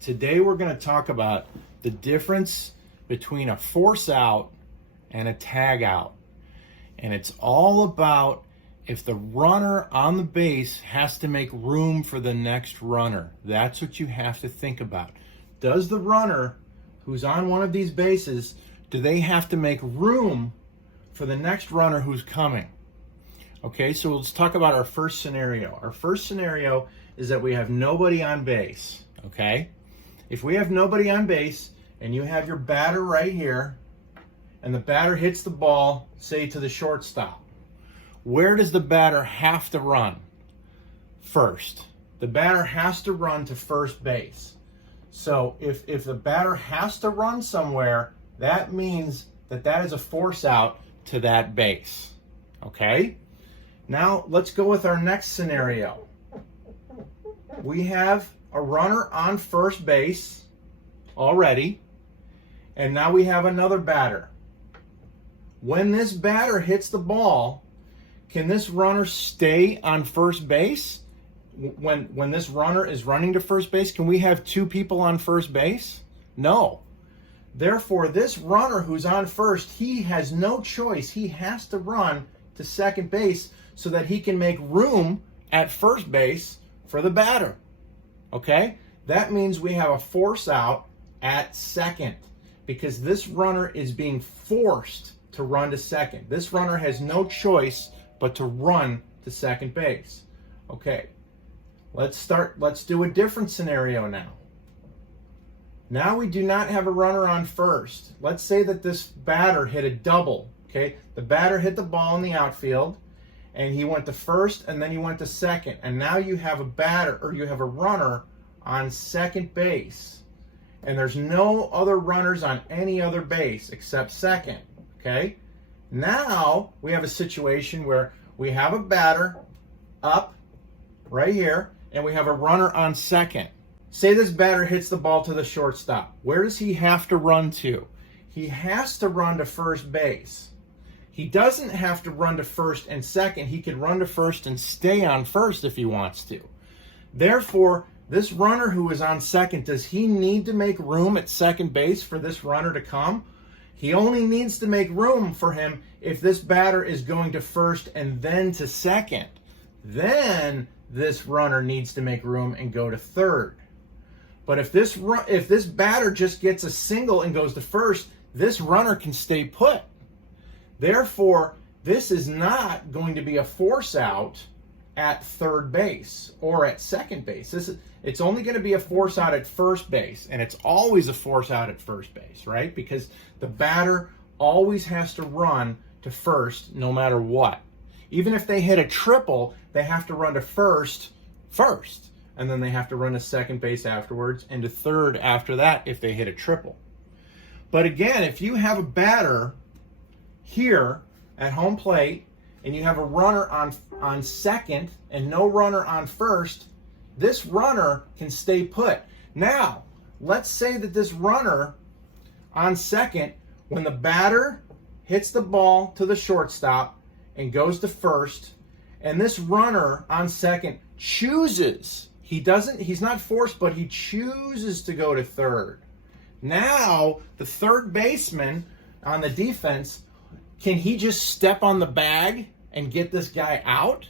Today we're going to talk about the difference between a force out and a tag out. And it's all about if the runner on the base has to make room for the next runner. That's what you have to think about. Does the runner who's on one of these bases, do they have to make room for the next runner who's coming? Okay, so let's talk about our first scenario. Our first scenario is that we have nobody on base, okay? If we have nobody on base and you have your batter right here and the batter hits the ball, say to the shortstop, where does the batter have to run? First. The batter has to run to first base. So if the batter has to run somewhere, that means that is a force out to that base, okay? Now, let's go with our next scenario. We have a runner on first base already, and now we have another batter. When this batter hits the ball, can this runner stay on first base? When this runner is running to first base, can we have two people on first base? No. Therefore, this runner who's on first, he has no choice. He has to run to second base so that he can make room at first base for the batter. Okay? That means we have a force out at second because this runner is being forced to run to second. This runner has no choice but to run to second base. Okay. Let's do a different scenario now. Now we do not have a runner on first. Let's say that this batter hit a double. Okay? The batter hit the ball in the outfield and he went to first and then he went to second. And now you have a runner on second base. And there's no other runners on any other base except second. Okay? Now we have a situation where we have a batter up right here and we have a runner on second. Say this batter hits the ball to the shortstop. Where does he have to run to? He has to run to first base. He doesn't have to run to first and second. He could run to first and stay on first if he wants to. Therefore, this runner who is on second, does he need to make room at second base for this runner to come? He only needs to make room for him if this batter is going to first and then to second. Then this runner needs to make room and go to third. But if this batter just gets a single and goes to first, this runner can stay put. Therefore, this is not going to be a force out at third base or at second base. It's only going to be a force out at first base, and it's always a force out at first base, right? Because the batter always has to run to first no matter what. Even if they hit a triple, they have to run to first, and then they have to run to second base afterwards and to third after that if they hit a triple. But again, if you have a batter here at home plate and you have a runner on second and no runner on first, this runner can stay put. Now, let's say that this runner on second, when the batter hits the ball to the shortstop and goes to first, and this runner on second chooses, he's not forced, but he chooses to go to third. Now, the third baseman on the defense, can he just step on the bag and get this guy out?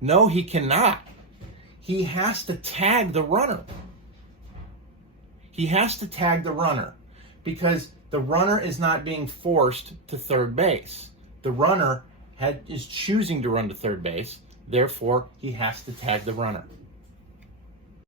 No, he cannot. He has to tag the runner. He has to tag the runner because the runner is not being forced to third base. The runner is choosing to run to third base. Therefore, he has to tag the runner.